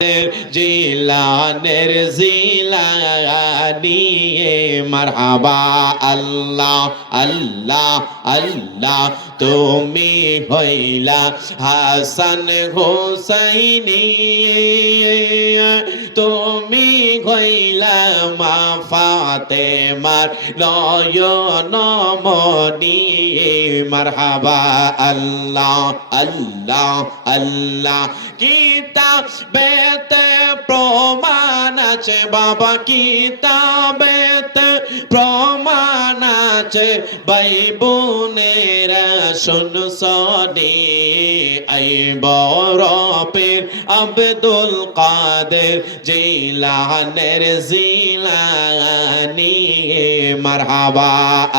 জিলানের জিলানি মারহাবা আল্লাহ আল্লাহ আল্লাহ তুমি হইলা হাসান হোসাইনি তুমি হইলা মা ফাতেমার নয়ন মনি মারহাবা আল্লাহ আল্লাহ আল্লাহ কিতাবেতে প্রমাণ আছে বাবা কিতাবেতে প্রমাণ আছে ভাই বোনেরা শুনছনি আই বরপের আব্দুল কাদের জিলানের জিলানি মারহাবা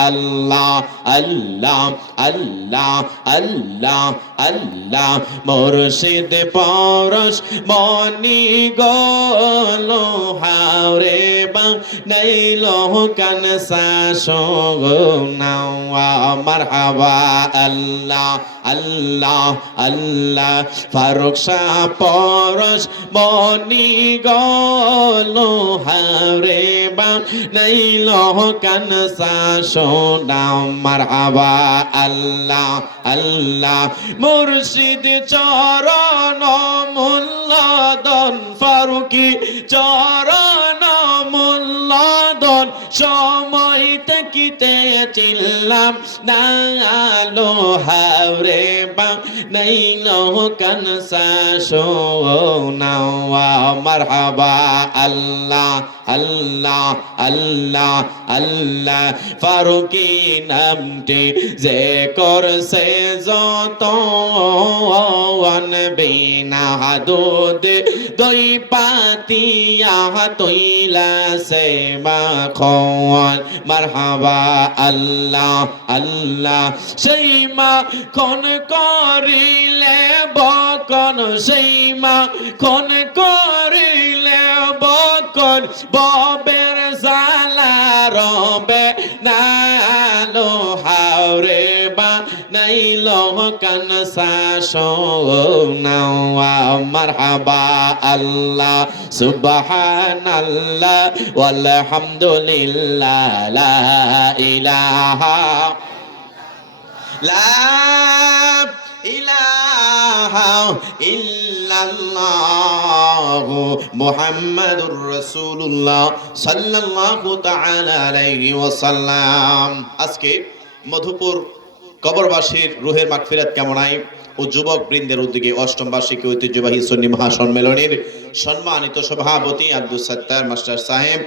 আল্লাহ আল্লাহ আল্লাহ আল্লাহ আল্লাহ মুর্শিদ পরশ মনি গলো হাওরে বা নাইল কান সাশোনাওয়া মারহাবা আল্লাহ আল্লাহ আল্লাহ ফারুক শাহ পরশ মনি গলো হাওরে বা নাইল কান সাশোনাও মারহাবা আল্লাহ আল্লাহ মুর্শিদ চরণ মুল্লাদন ফারুকি চরণ মুল্লাদন সময় দেখিতে চিল্লাম না আলো হাওরে বা নাইল কান সাশোনাও মারহাবা আল্লাহ আল্লাহ আল্লাহ আল্লাহ ফারুকি নামটি যে করছে যত বিনা দুধ দই পাতিয়া তৈলা সে মাখন মারহাবা আল্লাহ আল্লাহ সেই মাখন করিলে বকন সেই মাখন করিলে বকন ববের জালা রবে নালো হাওরে বা নাইল কান সাশোনাওয়া মারহাবা আল্লাহ সুবহানাল্লাহ ওয়ালহামদুলিল্লাহ লা ইলাহা ইল্লাল্লাহু মুহাম্মাদুর রাসূলুল্লাহ সাল্লাল্লাহু তাআলা আলাইহি ওয়াসাল্লাম। আজকে মধুপুর কবরবাসীর রুহের মাগফিরাত কামনায় ও যুবক বৃন্দের উদ্যোগে অষ্টম বার্ষিকী ঐতিহ্যবাহী সুন্নি মহাসম্মেলনের সম্মানিত সভাপতি আব্দুল সত্তার মাস্টার সাহেব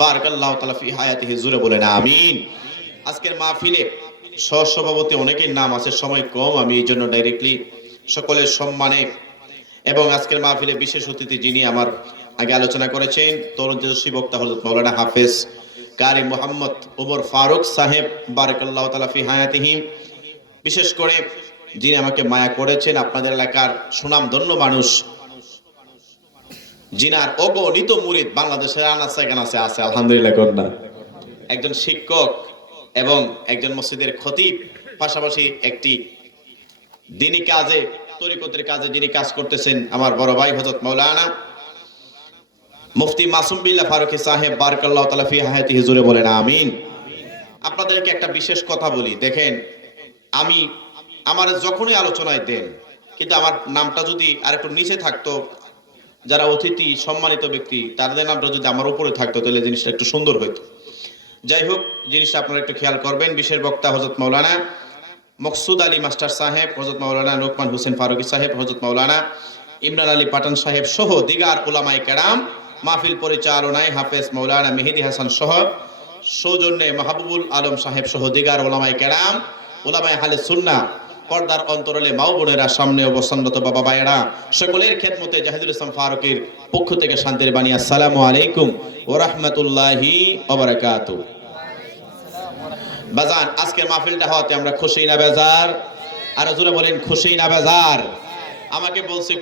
বারাকাল্লাহু তাআলা ফি হায়াতিহি জুরে বলেন আমিন। আজকের মাহফিলে সহসভাপতি অনেকের নাম আছে, সময় কম, আমি এই জন্য ডাইরেক্টলি সকলের সম্মানে এবং আজকের মাহফিলে বিশেষ অতিথি যিনি আমার আগে আলোচনা করেছেন তরুণ তেজস্বী বক্তা হযরত মাওলানা হাফেজ কারি মোহাম্মদ ওমর ফারুক সাহেব বারাকাল্লাহু তাআলা ফি হায়াতিহি, বিশেষ করে যিনি আমাকে মায়া করেছেন, আপনাদের এলাকার সুনামধন্য মানুষ, যিনার অগণিত মুরিদ বাংলাদেশের আনাচে কানাচে আছে আলহামদুলিল্লাহ কন্যা, একজন শিক্ষক এবং একজন মসজিদের খতিব, পাশাপাশি একটি দ্বীনি কাজে তরিকতের কাজে যিনি কাজ করতেছেন আমার বড় ভাই হযরত মাওলানা মুফতি মাসুম বিল্লাহ ফারুকী সাহেব বারাকাল্লাহু তাআলা ফি হায়াতিহি জুরে বলেন আমিন। আপনাদেরকে একটা বিশেষ কথা বলি, দেখেন আমি আমার যখনই আলোচনায় দেন, কিন্তু আমার নামটা যদি আর একটু নিচে থাকতো, যারা অতিথি সম্মানিত ব্যক্তি তাদের নামটা যদি আমার উপরে থাকতো তাহলে জিনিসটা একটু সুন্দর হইতো। যাই হোক, জিনিসটা আপনারা একটু খেয়াল করবেন। বিশেষ বক্তা হযরত মাওলানা মকসুদ আলী মাস্টার সাহেব, হযরত মাওলানা লোকমান হোসেন ফারুকী সাহেব, হযরত মাওলানা ইমরান আলী পাঠান সাহেব সহ দিগার উলামায়ে কেরাম, মাহফিল পরিচালনায় হাফেজ মাওলানা মেহেদী হাসান সহ সৌজন্যে মাহবুবুল আলম সাহেব সহ দিগার উলামায়ে কেরাম, উলামায়ে আহলে সুন্নাহ, পর্দার অন্তরালে মা বোনেরা, সামনে অবস্থানরত বাবা ভাইয়েরা, সকলের খেদমতে জাহিদুল ইসলাম ফারুকীর পক্ষ থেকে শান্তির বাণী, আসসালামু আলাইকুম ওয়া রাহমাতুল্লাহি ওয়া বারাকাতুহু। বাজান, আজকের মাহফিলটা হওয়াতে আমরা খুশি না বেজার? আর জোরে বলেন খুশি না বেজার? আমাকে বলছে